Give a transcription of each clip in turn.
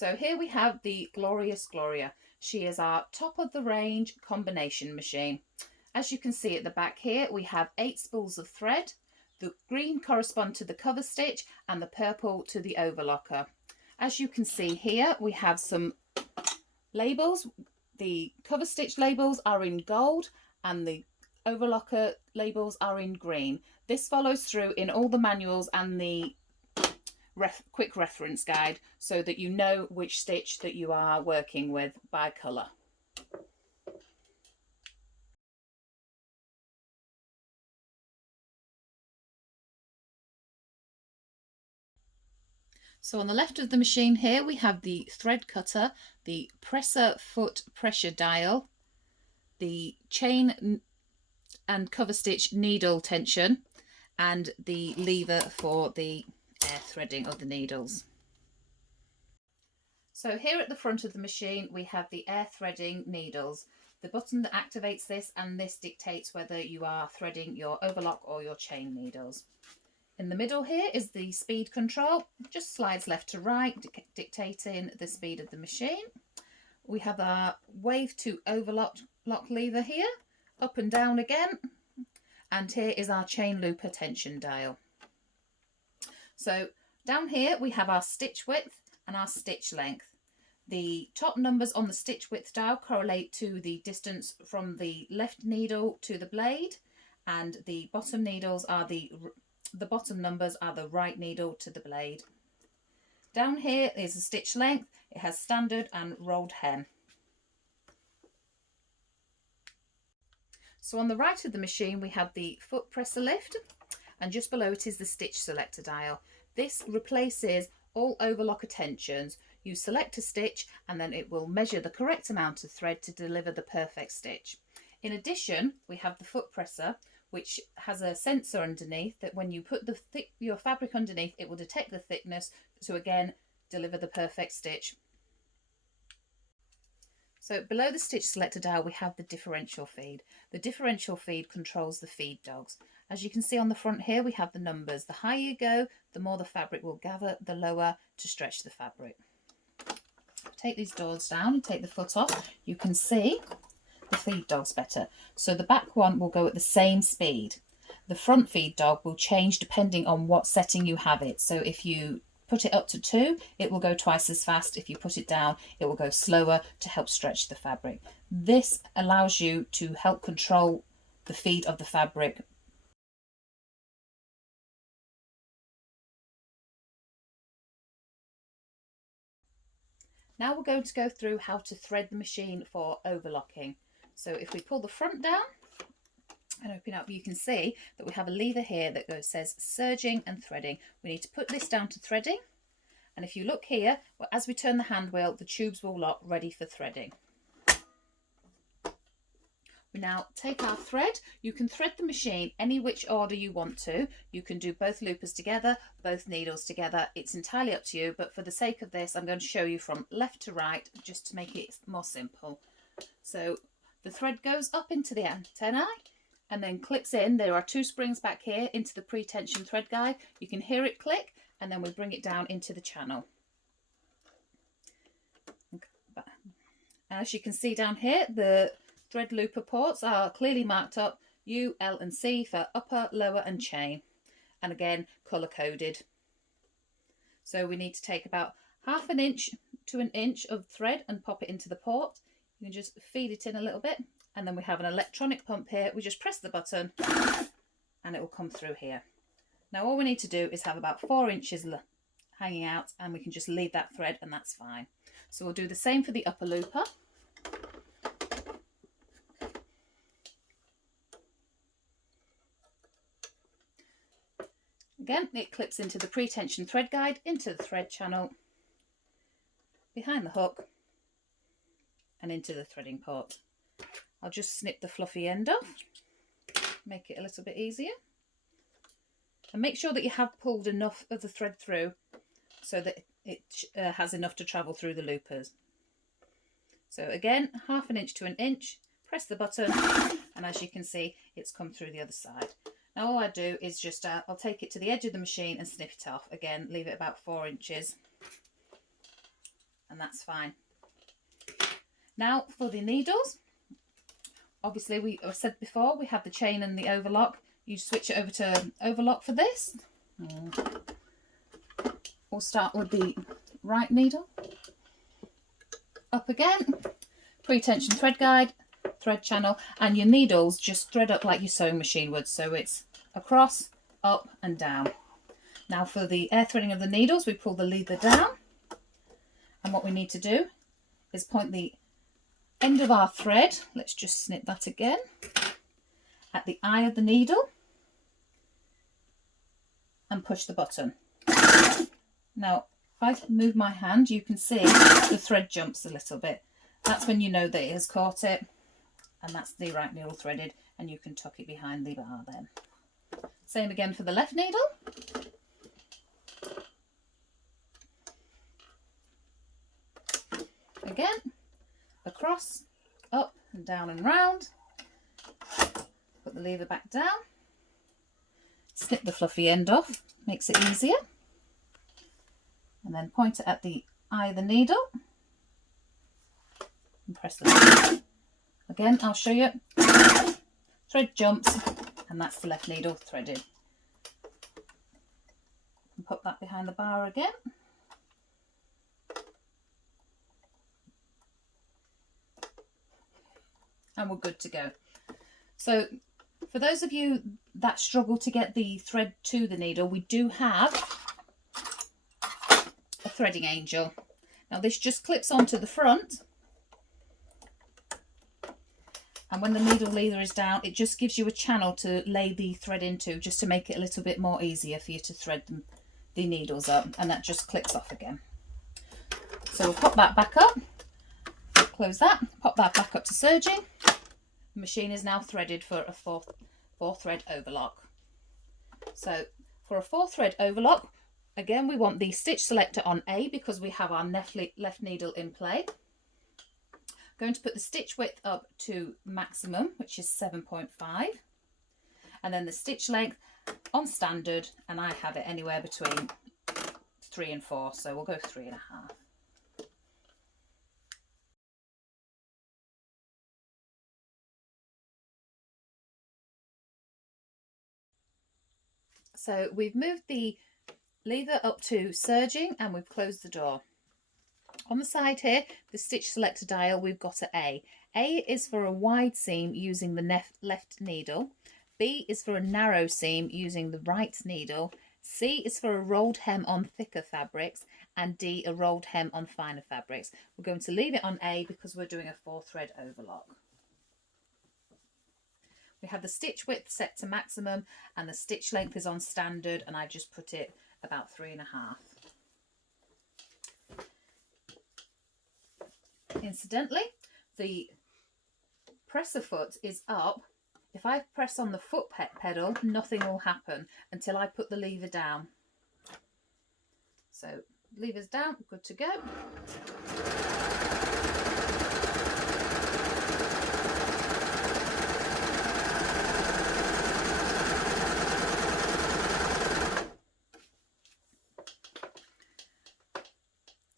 So here we have the glorious Gloria. She is our top of the range combination machine. As you can see at the back here, we have 8 spools of thread. The green correspond to the cover stitch and the purple to the overlocker. As you can see here, we have some labels. The cover stitch labels are in gold and the overlocker labels are in green. This follows through in all the manuals and the quick reference guide so that you know which stitch that you are working with by colour. So on the left of the machine here we have the thread cutter, the presser foot pressure dial, the chain and cover stitch needle tension, and the lever for the air threading of the needles. So here at the front of the machine we have the air threading needles, the button that activates this, and this dictates whether you are threading your overlock or your chain needles. In the middle here is the speed control, just slides left to right, dictating the speed of the machine. We have our wave to overlock lever here, up and down again, and here is our chain looper tension dial. So down here we have our stitch width and our stitch length. The top numbers on the stitch width dial correlate to the distance from the left needle to the blade, and the bottom needles are the bottom numbers are the right needle to the blade. Down here is the stitch length. It has standard and rolled hem. So on the right of the machine we have the foot presser lift, and just below it is the stitch selector dial. This replaces all overlocker tensions. You select a stitch and then it will measure the correct amount of thread to deliver the perfect stitch. In addition, we have the foot presser, which has a sensor underneath that when you put your fabric underneath, it will detect the thickness to again deliver the perfect stitch. So below the stitch selector dial we have the differential feed. The differential feed controls the feed dogs. As you can see on the front here we have the numbers. The higher you go, the more the fabric will gather, the lower to stretch the fabric. Take these doors down and take the foot off. You can see the feed dogs better. So the back one will go at the same speed. The front feed dog will change depending on what setting you have it. So if you put it up to 2, it will go twice as fast. If you put it down, it will go slower to help stretch the fabric. This allows you to help control the feed of the fabric. Now we're going to go through how to thread the machine for overlocking. So if we pull the front down and open up, you can see that we have a lever here that says serging and threading. We need to put this down to threading, and if you look here, well, as we turn the hand wheel, the tubes will lock ready for threading. We now take our thread. You can thread the machine any which order you want to. You can do both loopers together, both needles together. It's entirely up to you, but for the sake of this I'm going to show you from left to right just to make it more simple. So the thread goes up into the antennae and then clips in. There are 2 springs back here into the pre-tension thread guide. You can hear it click, and then we bring it down into the channel. As you can see down here, the thread looper ports are clearly marked up U, L and C for upper, lower and chain, and again colour coded. So we need to take about 1/2 inch to 1 inch of thread and pop it into the port. You can just feed it in a little bit, and then we have an electronic pump here. We just press the button and it will come through here. Now all we need to do is have about 4 inches hanging out, and we can just leave that thread and that's fine. So we'll do the same for the upper looper. Again, it clips into the pre-tension thread guide, into the thread channel, behind the hook and into the threading port. I'll just snip the fluffy end off, make it a little bit easier, and make sure that you have pulled enough of the thread through so that it has enough to travel through the loopers. So again, 1/2 inch to 1 inch, press the button, and as you can see it's come through the other side. Now all I do is just I'll take it to the edge of the machine and snip it off. Again, leave it about 4 inches and that's fine. Now for the needles, obviously we said before we have the chain and the overlock. You switch it over to overlock for this. We'll start with the right needle. Up again, pre-tension thread guide, thread channel, and your needles just thread up like your sewing machine would. So it's across, up and down. Now for the air threading of the needles, we pull the leather down, and what we need to do is point the end of our thread, let's just snip that again, at the eye of the needle and push the button. Now if I move my hand, you can see the thread jumps a little bit. That's when you know that it has caught it, and that's the right needle threaded, and you can tuck it behind the bar then. Same again for the left needle. Again, across, up and down and round. Put the lever back down. Snip the fluffy end off, makes it easier. And then point it at the eye of the needle. And press the button. Again, I'll show you. Thread jumps, and that's the left needle threaded. And put that behind the bar again. And we're good to go. So for those of you that struggle to get the thread to the needle, we do have a threading angel. Now this just clips onto the front, and when the needle leather is down, it just gives you a channel to lay the thread into, just to make it a little bit more easier for you to thread the needles up, and that just clips off again. So we'll pop that back up, close that, pop that back up to serging. The machine is now threaded for a four thread overlock. So for a 4 thread overlock, again we want the stitch selector on A because we have our left needle in play. Going to put the stitch width up to maximum, which is 7.5, and then the stitch length on standard, and I have it anywhere between 3 and 4, so we'll go 3.5. So we've moved the leather up to serging, and we've closed the door. On the side here, the stitch selector dial, we've got an A. A is for a wide seam using the left needle. B is for a narrow seam using the right needle. C is for a rolled hem on thicker fabrics, and D a rolled hem on finer fabrics. We're going to leave it on A because we're doing a 4 thread overlock. We have the stitch width set to maximum, and the stitch length is on standard, and I just put it about 3.5. Incidentally, the presser foot is up. If I press on the foot pedal, nothing will happen until I put the lever down. So lever's down, good to go.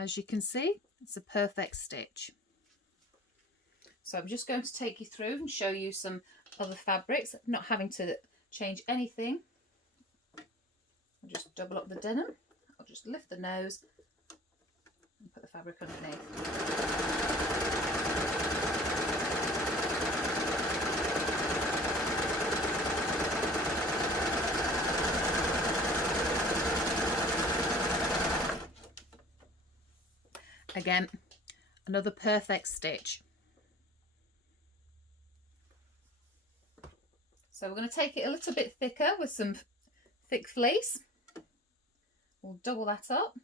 As you can see, it's a perfect stitch. So I'm just going to take you through and show you some other fabrics, not having to change anything. I'll just double up the denim. I'll just lift the nose and put the fabric underneath. Again, another perfect stitch. So we're going to take it a little bit thicker with some thick fleece. We'll double that up.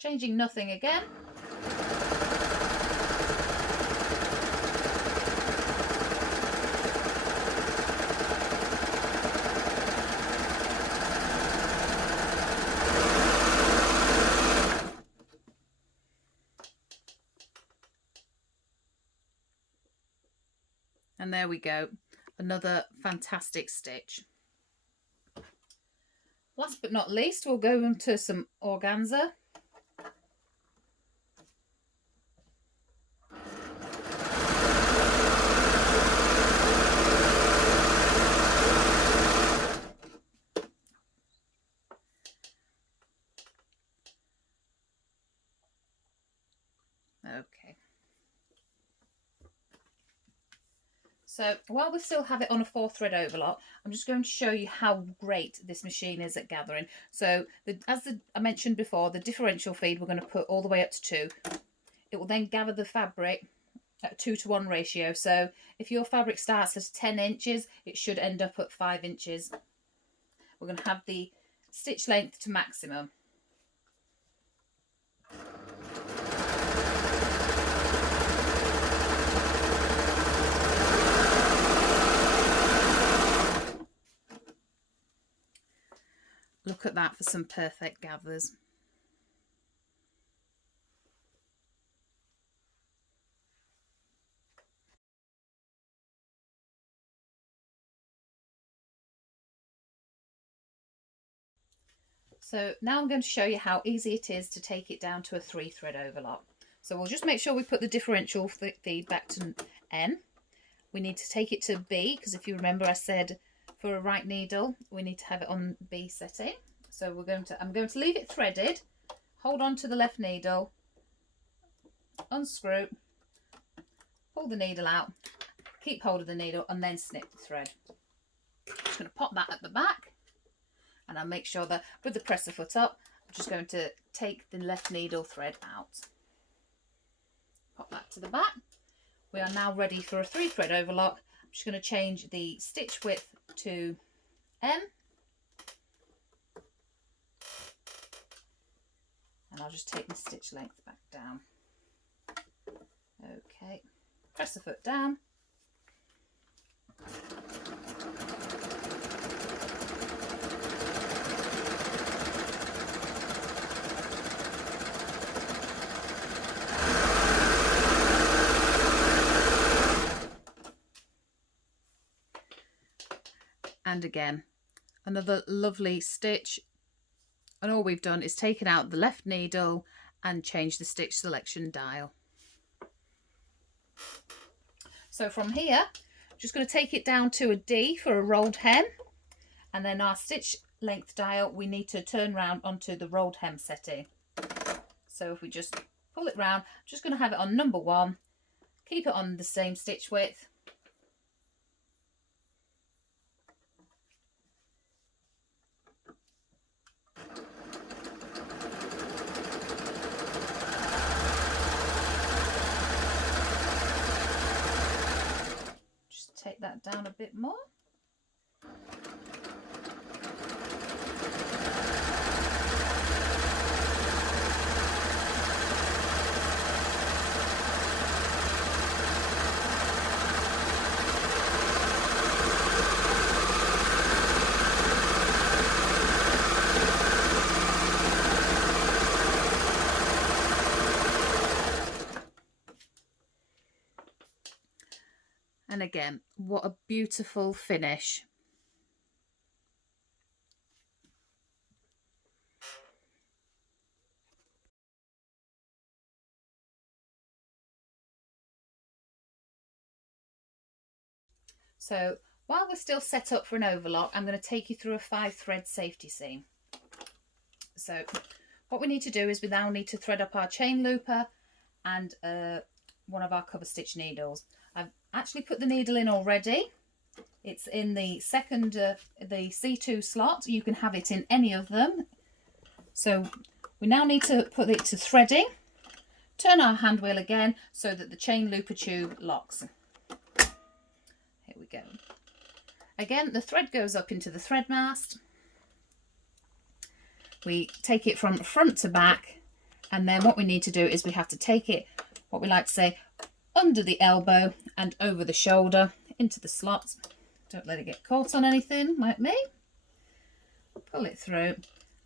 Changing nothing again. And there we go, another fantastic stitch. Last but not least, we'll go into some organza. Okay. So while we still have it on a 4-thread overlock, I'm just going to show you how great this machine is at gathering. So as I mentioned before, the differential feed we're going to put all the way up to 2. It will then gather the fabric at 2:1 ratio. So if your fabric starts at 10 inches, it should end up at 5 inches. We're going to have the stitch length to maximum. Look at that for some perfect gathers. So now I'm going to show you how easy it is to take it down to a 3-thread overlock. So we'll just make sure we put the differential feed back to N. We need to take it to B, because if you remember I said for a right needle we need to have it on B setting. So I'm going to leave it threaded, hold on to the left needle, unscrew, pull the needle out, keep hold of the needle and then snip the thread. I'm just going to pop that at the back, and I'll make sure that with the presser foot up, I'm just going to take the left needle thread out. Pop that to the back. We are now ready for a 3-thread overlock. I'm just going to change the stitch width to M. And I'll just take the stitch length back down. Okay, press the foot down. And again, another lovely stitch. And all we've done is taken out the left needle and changed the stitch selection dial. So from here, I'm just going to take it down to a D for a rolled hem. And then our stitch length dial, we need to turn round onto the rolled hem setting. So if we just pull it round, I'm just going to have it on number 1, keep it on the same stitch width. Take that down a bit more. And again, what a beautiful finish. So while we're still set up for an overlock, I'm going to take you through a 5-thread safety seam. So what we need to do is we now need to thread up our chain looper and one of our cover stitch needles. I've actually put the needle in already. It's in the second, the C2 slot. You can have it in any of them. So we now need to put it to threading. Turn our hand wheel again so that the chain looper tube locks. Here we go. Again, the thread goes up into the thread mast. We take it from front to back, and then what we need to do is we have to take it, what we like to say, under the elbow and over the shoulder into the slots. Don't let it get caught on anything like me. Pull it through,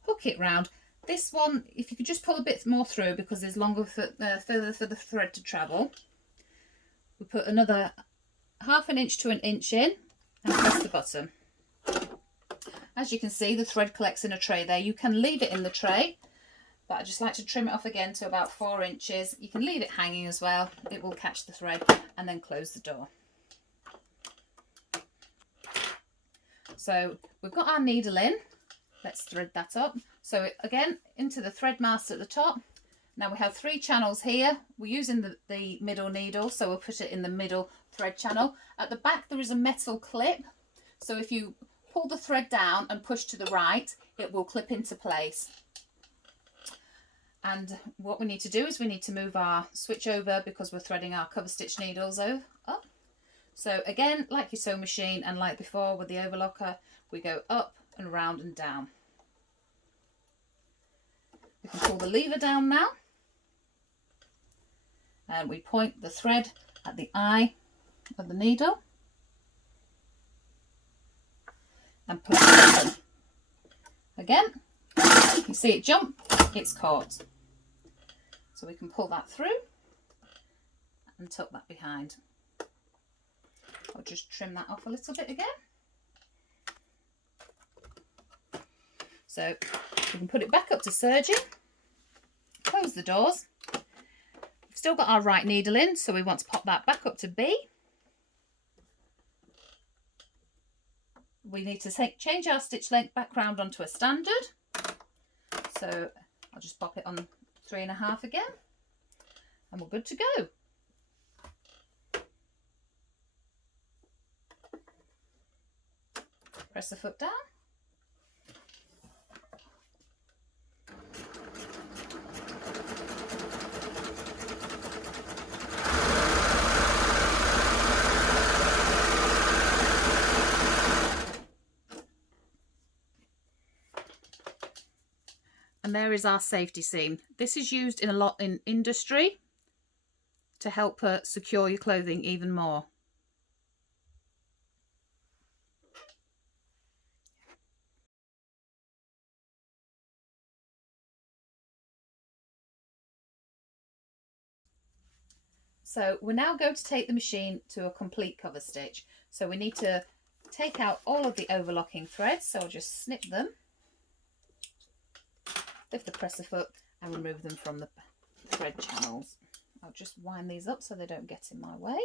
hook it round. This one, if you could just pull a bit more through because there's further for the thread to travel. We put another 1/2 inch to 1 inch in and press the button. As you can see, the thread collects in a tray there. You can leave it in the tray, but I just like to trim it off again to about 4 inches. You can leave it hanging as well. It will catch the thread, and then close the door. So we've got our needle in. Let's thread that up. So again, into the thread mast at the top. Now we have 3 channels here. We're using the middle needle, so we'll put it in the middle thread channel. At the back there is a metal clip, so if you pull the thread down and push to the right, it will clip into place. And what we need to do is we need to move our switch over because we're threading our cover stitch needles up. So again, like your sewing machine and like before with the overlocker, we go up and round and down. We can pull the lever down now, and we point the thread at the eye of the needle and push it in. Again, you see it jump, it's caught. So we can pull that through and tuck that behind. I'll just trim that off a little bit again. So we can put it back up to serging, close the doors. We've still got our right needle in, so we want to pop that back up to B. We need to change our stitch length back round onto a standard. So I'll just pop it on 3.5 again, and we're good to go. Press the foot down. And there is our safety seam. This is used a lot in industry to help secure your clothing even more. So we're now going to take the machine to a complete cover stitch. So we need to take out all of the overlocking threads. So I'll just snip them, lift the presser foot and remove them from the thread channels. I'll just wind these up so they don't get in my way.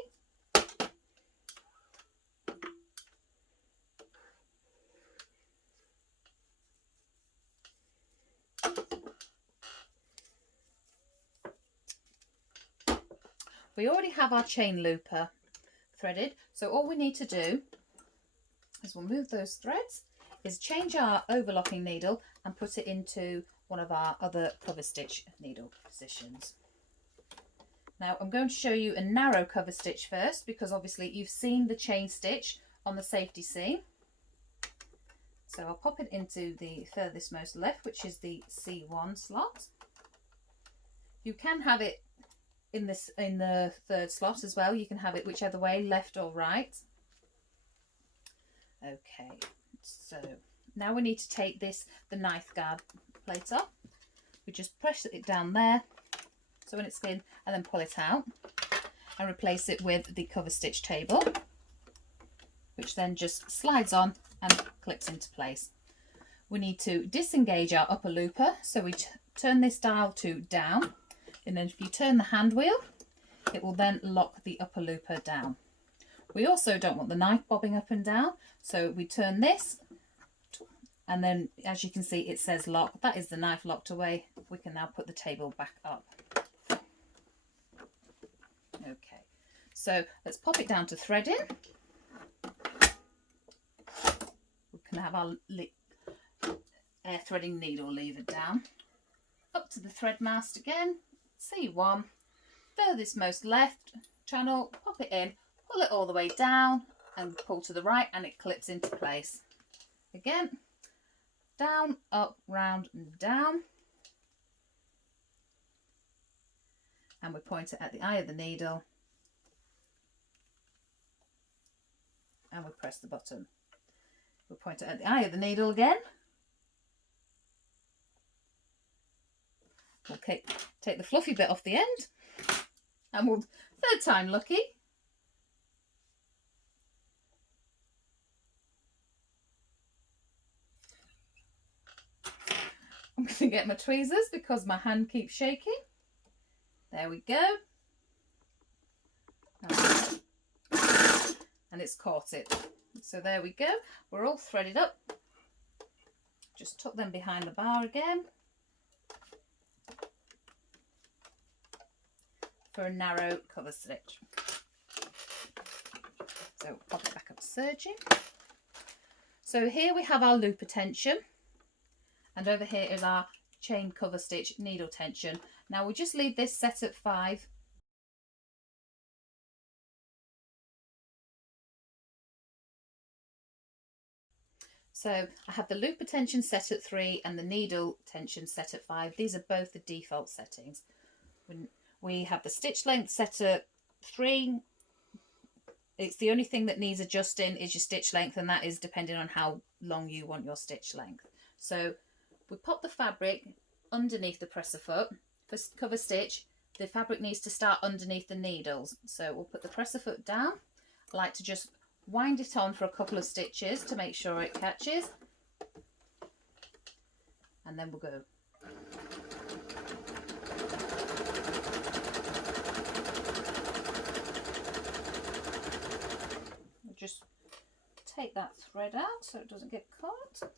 We already have our chain looper threaded, so all we need to do is we'll move those threads, is change our overlocking needle and put it into one of our other cover stitch needle positions. Now I'm going to show you a narrow cover stitch first, because obviously you've seen the chain stitch on the safety seam. So I'll pop it into the furthest most left, which is the C1 slot. You can have it in the third slot as well. You can have it whichever way, left or right. Okay, so now we need to take the knife guard plate off. We just press it down there so when it's in, and then pull it out and replace it with the cover stitch table, which then just slides on and clips into place. We need to disengage our upper looper, so we turn this dial to down, and then if you turn the hand wheel, it will then lock the upper looper down. We also don't want the knife bobbing up and down, so we turn this, and then as you can see it says lock. That is the knife locked away. We can now put the table back up. Okay, so let's pop it down to threading. We can have our air threading needle lever down. Up to the thread mast again, C1, furthest most left channel, pop it in, pull it all the way down and pull to the right, and it clips into place. Again, down, up, round and down. And we point it at the eye of the needle and we press the button. We point it at the eye of the needle again. We'll take the fluffy bit off the end, and we'll, third time lucky, I'm going to get my tweezers because my hand keeps shaking. There we go. And it's caught it. So there we go. We're all threaded up. Just tuck them behind the bar again for a narrow cover stitch. So pop it back up serging. So here we have our looper tension, and over here is our chain cover stitch needle tension. Now we'll just leave this set at 5. So I have the looper tension set at 3 and the needle tension set at 5. These are both the default settings. When we have the stitch length set at 3, it's the only thing that needs adjusting is your stitch length, and that is depending on how long you want your stitch length. So we pop the fabric underneath the presser foot. For cover stitch, the fabric needs to start underneath the needles. So we'll put the presser foot down. I like to just wind it on for a couple of stitches to make sure it catches, and then we'll go. We'll just take that thread out so it doesn't get caught.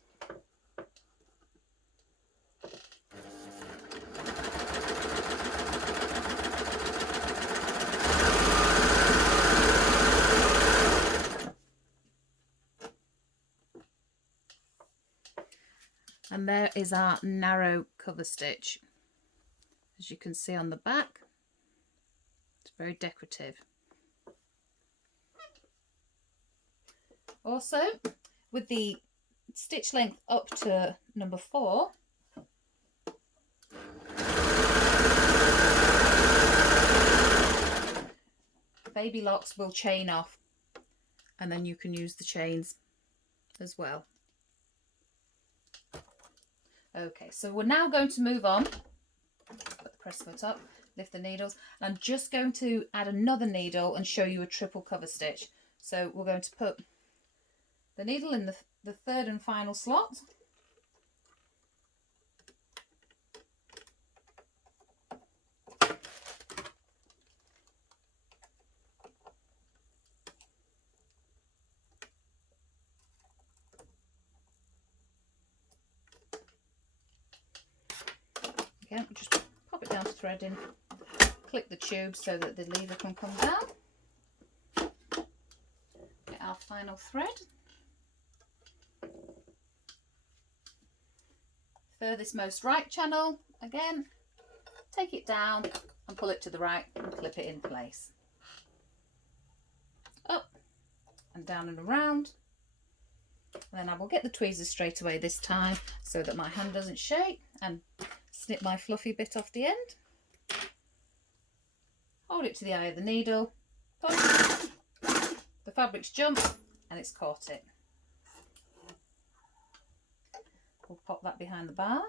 And there is our narrow cover stitch. As you can see on the back, it's very decorative. Also, with the stitch length up to number 4, baby locks will chain off, and then you can use the chains as well. Okay, so we're now going to move on. Put the press foot up, lift the needles, and I'm just going to add another needle and show you a triple cover stitch. So we're going to put the needle in the third and final slot. Again, just pop it down to threading, click the tube so that the lever can come down. Get our final thread. Furthest most right channel, again, take it down and pull it to the right and clip it in place. Up and down and around. And then I will get the tweezers straight away this time so that my hand doesn't shake, and snip my fluffy bit off the end. Hold it to the eye of the needle, push, the fabric's jumped and it's caught it. We'll pop that behind the bar.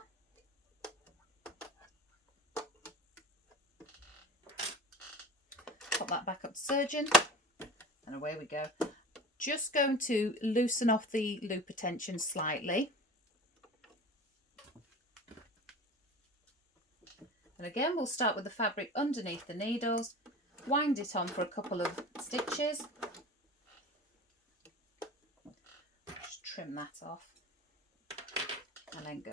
Pop that back up to surgeon, and away we go. Just going to loosen off the looper tension slightly. And again, we'll start with the fabric underneath the needles, wind it on for a couple of stitches. Just trim that off and then go.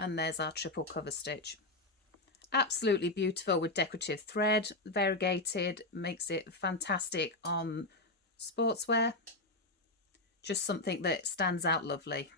And there's our triple cover stitch. Absolutely beautiful with decorative thread, variegated, makes it fantastic on sportswear. Just something that stands out lovely.